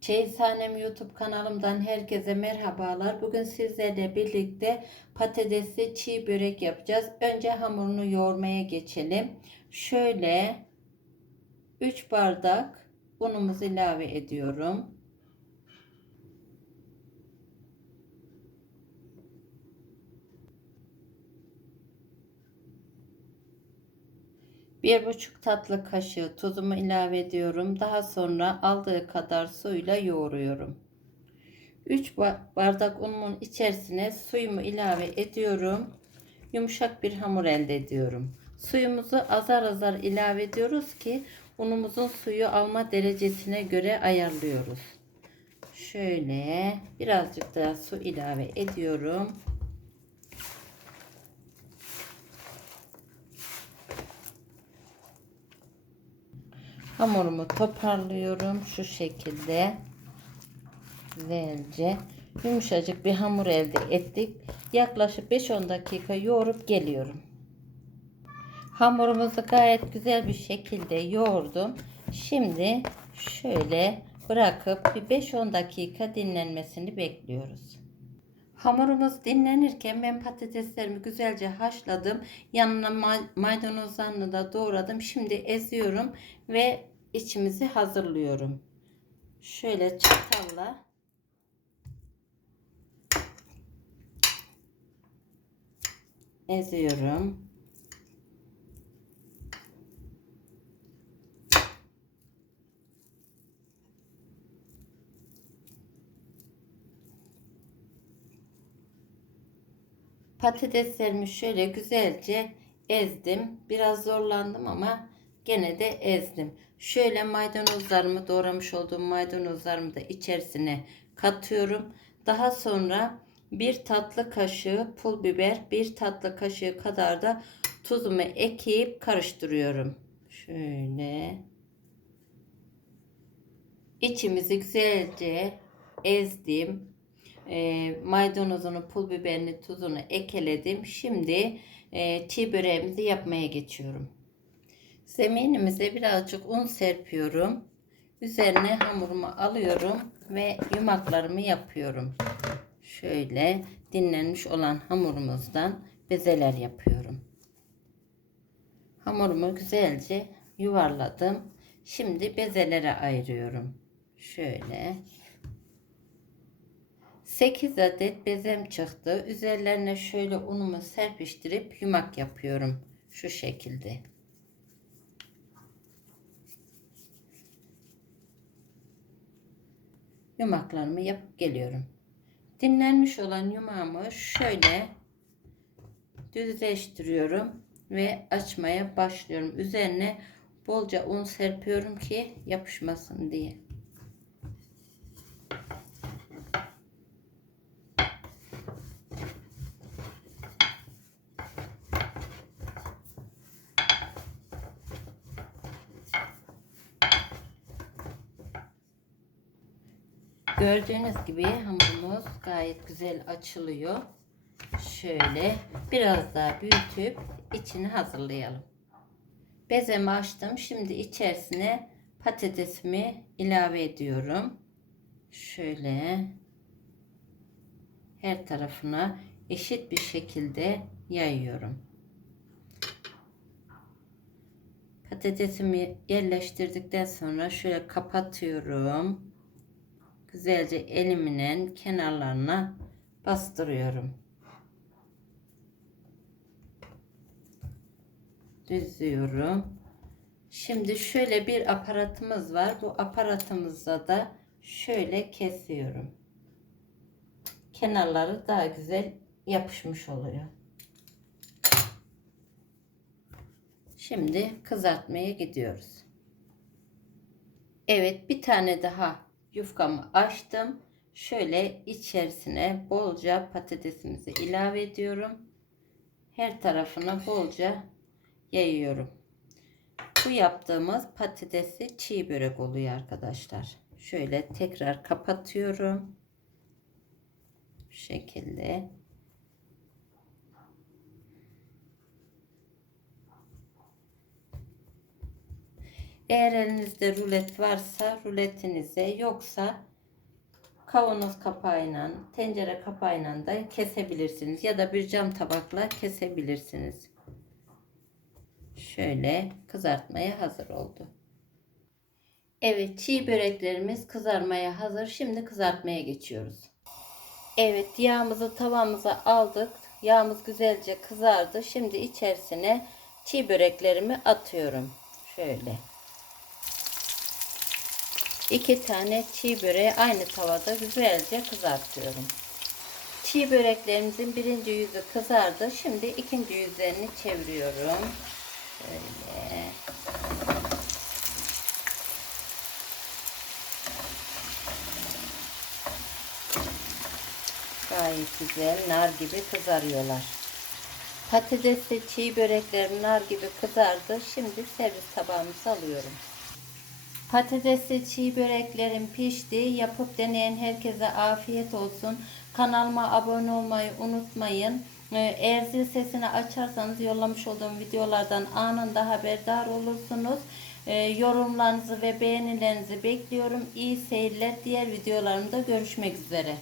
Çeyizhanem YouTube kanalımdan herkese merhabalar. Bugün sizlerle birlikte patatesli çiğ börek yapacağız. Önce hamurunu yoğurmaya geçelim. Şöyle 3 bardak unumuzu ilave ediyorum. Bir buçuk tatlı kaşığı tuzumu ilave ediyorum. Daha sonra aldığı kadar suyla yoğuruyorum. 3 bardak unumun içerisine suyumu ilave ediyorum. Yumuşak bir hamur elde ediyorum. Suyumuzu azar azar ilave ediyoruz ki unumuzun suyu alma derecesine göre ayarlıyoruz. Şöyle birazcık daha su ilave ediyorum. Hamurumu toparlıyorum şu şekilde. Güzelce yumuşacık bir hamur elde ettik. Yaklaşık 5-10 dakika yoğurup geliyorum. Hamurumuzu gayet güzel bir şekilde yoğurdum. Şimdi şöyle bırakıp bir 5-10 dakika dinlenmesini bekliyoruz. Hamurumuz dinlenirken ben patateslerimi güzelce haşladım. Yanına maydanozlarını da doğradım. Şimdi eziyorum ve içimizi hazırlıyorum. Şöyle çatalla eziyorum. Patateslerimi şöyle güzelce ezdim. Biraz zorlandım ama gene de ezdim. Şöyle maydanozlarımı doğramış olduğum maydanozlarımı da içerisine katıyorum. Daha sonra bir tatlı kaşığı pul biber, bir tatlı kaşığı kadar da tuzumu ekleyip karıştırıyorum. Şöyle içimizi güzelce ezdim e, maydanozunu, pul biberini, tuzunu ekledim. Şimdi e, çiğ böreğimizi yapmaya geçiyorum. Zeminimize birazcık un serpiyorum. Üzerine hamurumu alıyorum ve yumaklarımı yapıyorum. Şöyle dinlenmiş olan hamurumuzdan bezeler yapıyorum. Hamurumu güzelce yuvarladım. Şimdi bezelere ayırıyorum. Şöyle 8 adet bezem çıktı. Üzerlerine şöyle unumu serpiştirip yumak yapıyorum. Şu şekilde. Yumaklarımı yapıp geliyorum. Dinlenmiş olan yumağımı şöyle düzleştiriyorum ve açmaya başlıyorum. Üzerine bolca un serpiyorum ki yapışmasın diye. Gördüğünüz gibi hamurumuz gayet güzel açılıyor. Şöyle biraz daha büyütüp içini hazırlayalım. Bezemi açtım. Şimdi içerisine patatesimi ilave ediyorum. Şöyle her tarafına eşit bir şekilde yayıyorum. Patatesimi yerleştirdikten sonra şöyle kapatıyorum güzelce eliminin kenarlarına bastırıyorum. Düzlüyorum. Şimdi şöyle bir aparatımız var. Bu aparatımızda da şöyle kesiyorum. Kenarları daha güzel yapışmış oluyor. Şimdi kızartmaya gidiyoruz. Evet bir tane daha yufkamı açtım. Şöyle içerisine bolca patatesimizi ilave ediyorum. Her tarafına bolca yayıyorum. Bu yaptığımız patatesli çiğ börek oluyor arkadaşlar. Şöyle tekrar kapatıyorum. Bu şekilde. Eğer elinizde rulet varsa ruletinize yoksa kavanoz kapağıyla, tencere kapağıyla da kesebilirsiniz. Ya da bir cam tabakla kesebilirsiniz. Şöyle kızartmaya hazır oldu. Evet çiğ böreklerimiz kızarmaya hazır. Şimdi kızartmaya geçiyoruz. Evet yağımızı tavamıza aldık. Yağımız güzelce kızardı. Şimdi içerisine çiğ böreklerimi atıyorum. Şöyle. İki tane çiğ böreği aynı tavada güzelce kızartıyorum. Çiğ böreklerimizin birinci yüzü kızardı. Şimdi ikinci yüzlerini çeviriyorum. Şöyle. Gayet güzel nar gibi kızarıyorlar. Patatesli çiğ böreklerim nar gibi kızardı. Şimdi servis tabağımıza alıyorum. Patatesli çiğ böreklerim pişti. Yapıp deneyen herkese afiyet olsun. Kanalıma abone olmayı unutmayın. Ee, Eğer zil sesini açarsanız yollamış olduğum videolardan anında haberdar olursunuz. Ee, Yorumlarınızı ve beğenilerinizi bekliyorum. İyi seyirler. Diğer videolarımda görüşmek üzere.